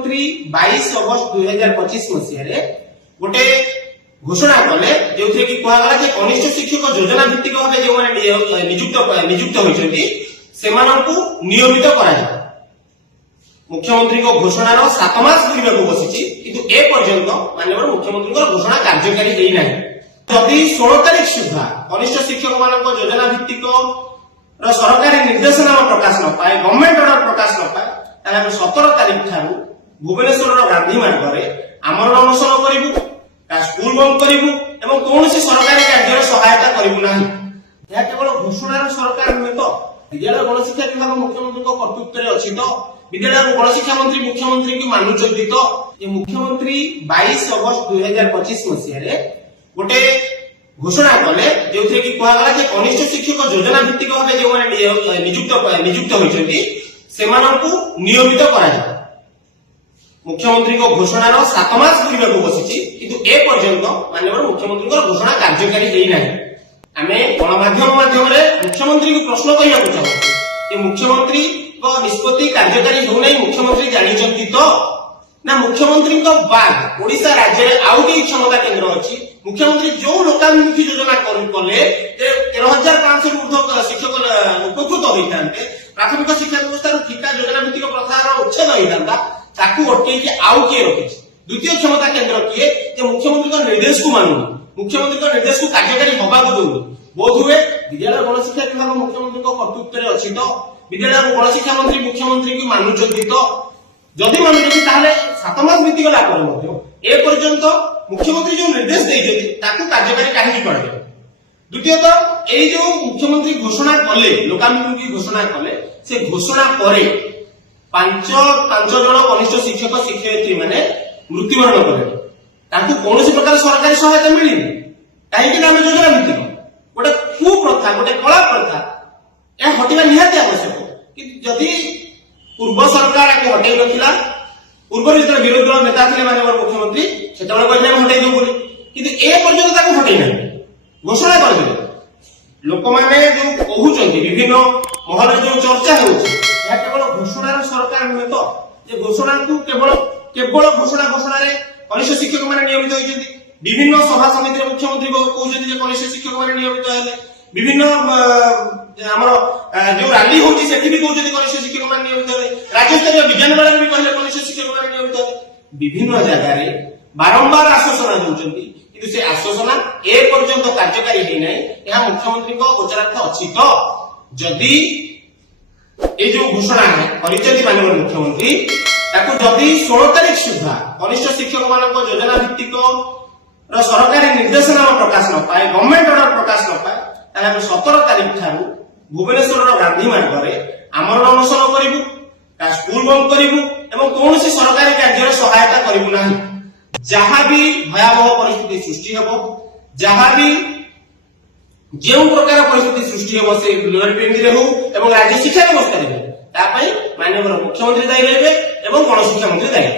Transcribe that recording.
मुख्यमंत्री 22 अगस्त 2025 मसीह गोटे घोषणा कले जो कि कहगला कि कनिष्ठ शिक्षक योजना भित्तिक भाव जो नियुक्त होती नियमित करा मुख्यमंत्री को घोषणार 7 मास पूरा बसी किंतु ए पर्यंत माननीय मुख्यमंत्री घोषणा कार्यकारी होना जदि 16 तारीख सुधा कनिष्ठ शिक्षक मान योजना भित्तिक सरकारी निर्देशनामा प्रकाश न पाए गवर्नमेंट ऑर्डर प्रकाश न पाए 17 तारीख ठारू भुवनेश्वर गांधी मार्ग में आमरण अनशन करूँ स्कूल बंद करूँ और कौन सरकारी कार्य सहायता करूँ ना यह केवल घोषणार सरकार नुहे तो विद्यालय गणशिक्षा विभाग मुख्यमंत्री कर्तृत्व अच्छी तो विद्यालय गणशिक्षा मंत्री मुख्यमंत्री की मानुंट तो ये मुख्यमंत्री 22 अगस्त 2025 मसीह गोटे घोषणा कले जो कि कहगला कि कनिष्ठ शिक्षक योजना भित्तिक भाव जो नियुक्त होती नियमित करा मुख्यमंत्री को घोषणार 7 मास पूरा बसी किंतु ए पर्यंत माननीय मुख्यमंत्री घोषणा कार्यकारी होना आम गणमाध्यम माध्यम मुख्यमंत्री को प्रश्न कहना चाहूँ कि मुख्यमंत्री निष्पत्ति कार्यकारी होना मुख्यमंत्री जानते तो ना मुख्यमंत्री बाद ओडिशा राज्य में आउ कि क्षमता केंद्र अच्छी मुख्यमंत्री जो लोकाभिमुखी योजना कले 13,500 ऊर्ध्व शिक्षक उपकृत होता प्राथमिक शिक्षा व्यवस्था ठिका योजना भित्तिक प्रथार उच्छेद होता अटके आउ किए रखी द्वितीय क्षमता केंद्र किए मुख्यमंत्री निर्देश को मानुनी मुख्यमंत्री निर्देश को कार्यकारी हवा दूनी बोध हुए विद्यालय गणशिक्षा विभाग मुख्यमंत्री कर्तृत्व अच्छी तो विद्यालय गणशिक्षा मंत्री मुख्यमंत्री की मानुंट तो जदि मानुंट 7 मास बीती गला ए पर्यंत मुख्यमंत्री जो निर्देश देते कार्यकारी कहीं कर द्वितीयतः ये जो मुख्यमंत्री घोषणा कले लोकाभिमुखी घोषणा कले से घोषणा पर 5 जन कनिष्ठ शिक्षक शिक्षयित्री मैंने मृत्युवरण कले कौन प्रकार सरकारी सहायता मिली कहीं योजना भित्तिक गोटे कुप्रथा गोटे कला प्रथा यह हटिवा निहाती आवश्यक कि जदि पूर्व सरकार हटई ना पूर्व जो विरोधी दल नेता थे माननीय मुख्यमंत्री से कहते हटई दू बोली किंतु ए पर्यंत हटई ना घोषणा कर लोक मैंने जो कहते विभिन्न महल जो चर्चा केवल घोषणार सरकार नुहे तो घोषणा को केवल घोषणा कनिष्ठ शिक्षक मैंने नियमित होती विभिन्न सभा समिति मुख्यमंत्री कहते कनिष्ठ शिक्षक मैंने नियमित है विभिन्न जो रैली होती भी कहते कनिष्ठ शिक्षक मैंने नियमित है राज्य स्तरीय विज्ञान मेला भी कहले कनिष्ठ शिक्षक मैंने नियमित है विभिन्न जगह बारंबार आश्वासना दूसरी किंतु से आश्वासना ए पर्यंत कार्यकारी होना यह मुख्यमंत्री गोचरार्थ अच्छी तो जदि ये जो घोषणा है माननीय मुख्यमंत्री जदि 16 तारीख सुधा कनिष्ठ शिक्षक मान योजना भित्तिक सरकारी निर्देशनामा प्रकाश न पाए गवर्नमेंट ऑर्डर प्रकाश न पाए 17 तारीख ठारू भुवनेश्वर गांधी मार्ग में आमरण अनशन करूँ स्कूल बंद करूँ और कौन सरकारी कार्य सहायता करूँ ना जहाँ भी भयावह परिस्थिति सृष्टि हो जहाँ भी जो प्रकार परिस्थिति सृष्टि हो से लोअर पिएमडी हो राज्य शिक्षा व्यवस्था माननीय मुख्यमंत्री दायी रहे और गणशिक्षा मंत्री दायी